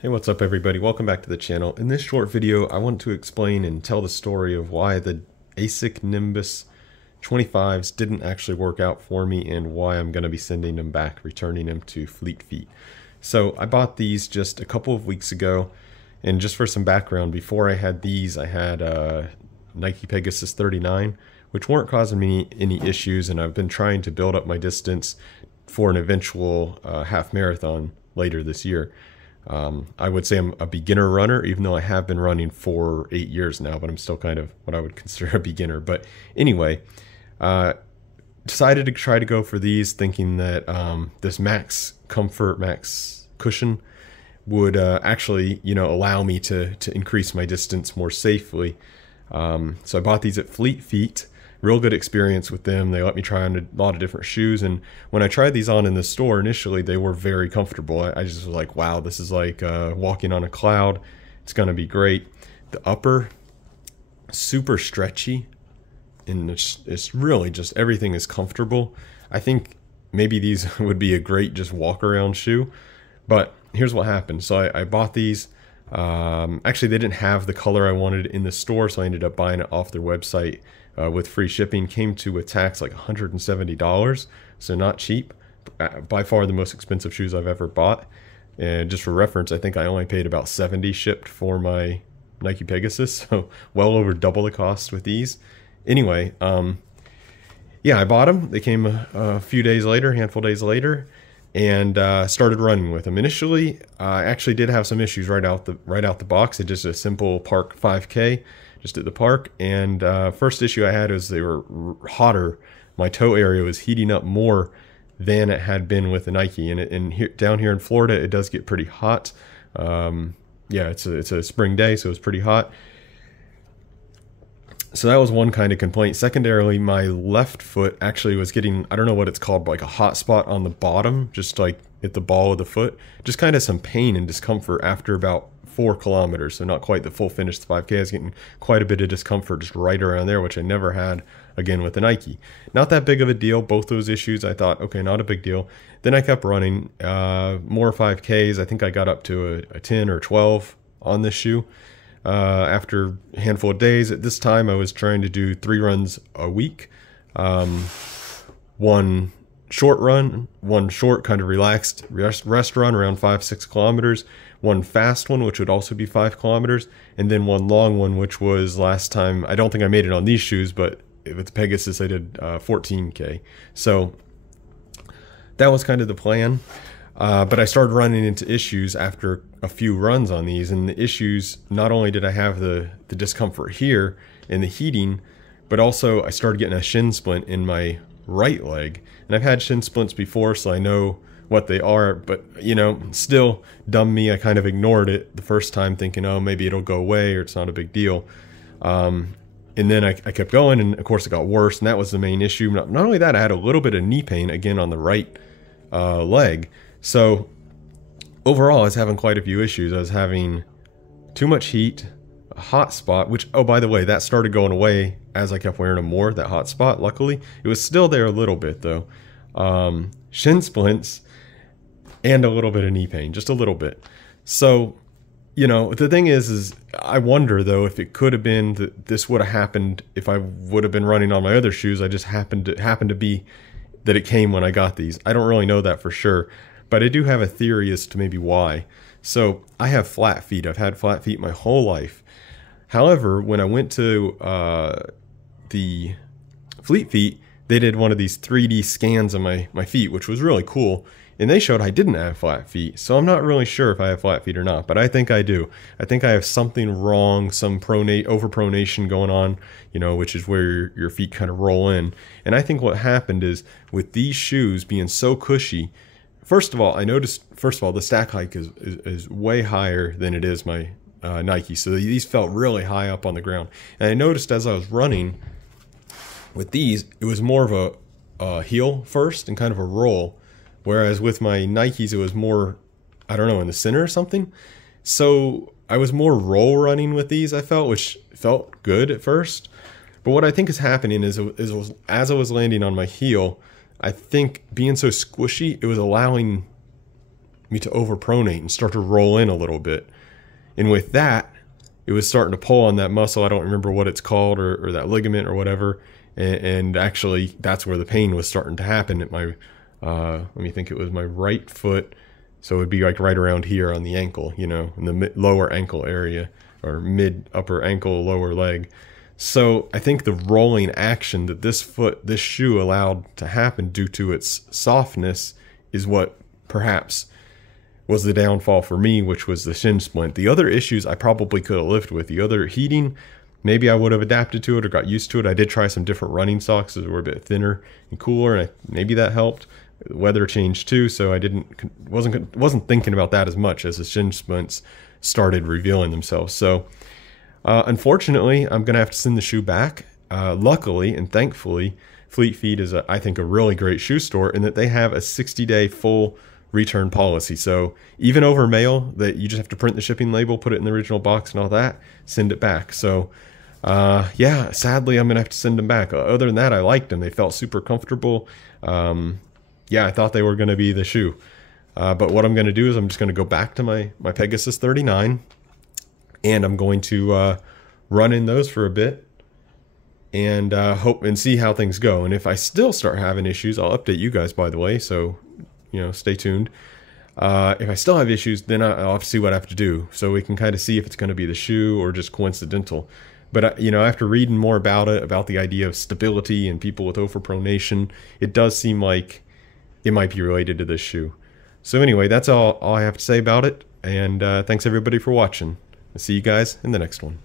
Hey, what's up everybody? Welcome back to the channel. In this short video, I want to explain and tell the story of why the Asics Nimbus 25s didn't actually work out for me and why I'm going to be sending them back, returning them to Fleet Feet. So I bought these just a couple of weeks ago, and just for some background, before I had these, I had Nike Pegasus 39, which weren't causing me any issues, and I've been trying to build up my distance for an eventual half marathon later this year. I would say I'm a beginner runner, even though I have been running for 8 years now, but I'm still kind of what I would consider a beginner. But anyway, decided to try to go for these, thinking that this max comfort, max cushion would actually, allow me to increase my distance more safely. So I bought these at Fleet Feet. Real good experience with them. They let me try on a lot of different shoes, and when I tried these on in the store initially, they were very comfortable. I just was like, wow, this is like walking on a cloud. It's gonna be great. The upper, super stretchy, and it's really just everything is comfortable. I think maybe these would be a great just walk around shoe, but here's what happened. So I bought these. Actually, they didn't have the color I wanted in the store, so I ended up buying it off their website with free shipping. Came to a tax like $170, so not cheap. By far the most expensive shoes I've ever bought. And just for reference, I think I only paid about $70 shipped for my Nike Pegasus, so well over double the cost with these. Anyway, yeah, I bought them. They came a few days later, a handful of days later, and started running with them. Initially, I actually did have some issues right out the box. It's just a simple park 5K, just at the park. And first issue I had is they were hotter. My toe area was heating up more than it had been with the Nike. And here, down here in Florida, it does get pretty hot. Yeah, it's a spring day, so it's pretty hot. So that was one kind of complaint. Secondarily, my left foot actually was getting, I don't know what it's called, but like a hot spot on the bottom, just like at the ball of the foot. Just kind of some pain and discomfort after about 4 kilometers. So not quite the full finish, the 5K. I was getting quite a bit of discomfort just right around there, which I never had again with the Nike. Not that big of a deal. Both those issues, I thought, okay, not a big deal. Then I kept running more 5Ks. I think I got up to a 10 or 12 on this shoe. After a handful of days. At this time, I was trying to do 3 runs a week. One short run, one short kind of relaxed rest run around 5-6 kilometers, one fast one, which would also be 5 kilometers, and then one long one, which was last time, I don't think I made it on these shoes, but with the Pegasus, I did 14K. So that was kind of the plan. But I started running into issues after a few runs on these, and the issues, not only did I have the discomfort here and the heating, but also I started getting a shin splint in my right leg. And I've had shin splints before, so I know what they are, but still dumb me, I kind of ignored it the first time, thinking, oh, maybe it'll go away or it's not a big deal. And then I kept going, and of course it got worse, and that was the main issue. Not only that, I had a little bit of knee pain again on the right leg. So overall, I was having quite a few issues. I was having too much heat, a hot spot, which, oh, by the way, that started going away as I kept wearing them more, that hot spot. Luckily, it was still there a little bit, though. Shin splints and a little bit of knee pain, just a little bit. So, the thing is I wonder, though, if it could have been that this would have happened if I would have been running on my other shoes. I just happened to be that it came when I got these. I don't really know that for sure. But I do have a theory as to maybe why. So I have flat feet. I've had flat feet my whole life. However, when I went to the Fleet Feet, they did one of these 3D scans of my feet, which was really cool. And they showed I didn't have flat feet. So I'm not really sure if I have flat feet or not, but I think I do. I think I have something wrong, some overpronation going on, which is where your feet kind of roll in. And I think what happened is with these shoes being so cushy, first of all, I noticed, the stack height is way higher than it is my Nike. So these felt really high up on the ground. And I noticed as I was running with these, it was more of a heel first and kind of a roll. Whereas with my Nikes, it was more, I don't know, in the center or something. So I was more roll running with these, I felt, which felt good at first. But what I think is happening is as I was landing on my heel, I think being so squishy, it was allowing me to overpronate and start to roll in a little bit. And with that, it was starting to pull on that muscle. I don't remember what it's called, or that ligament or whatever. And actually, that's where the pain was starting to happen at my, let me think, it was my right foot. So it would be like right around here on the ankle, you know, in the lower ankle area, or mid upper ankle, lower leg. So I think the rolling action that this shoe allowed to happen due to its softness is what perhaps was the downfall for me, which was the shin splint. The other issues I probably could have lived with. The other heating, maybe I would have adapted to it or got used to it. I did try some different running socks that were a bit thinner and cooler, and maybe that helped. The weather changed too, so I wasn't thinking about that as much as the shin splints started revealing themselves. So unfortunately, I'm gonna have to send the shoe back. Luckily and thankfully, Fleet Feet is, I think, a really great shoe store in that they have a 60-day full return policy. So even over mail, that you just have to print the shipping label, put it in the original box and all that, send it back. So yeah, sadly, I'm gonna have to send them back. Other than that, I liked them. They felt super comfortable. Yeah, I thought they were gonna be the shoe. But what I'm gonna do is I'm just gonna go back to my Pegasus 39, and I'm going to run in those for a bit and hope and see how things go. And if I still start having issues, I'll update you guys, by the way, so you know, stay tuned. If I still have issues, then I'll have to see what I have to do, so we can kind of see if it's going to be the shoe or just coincidental. But you know, after reading more about it, about the idea of stability and people with overpronation, it does seem like it might be related to this shoe. So anyway, that's all I have to say about it, and thanks everybody for watching. I'll see you guys in the next one.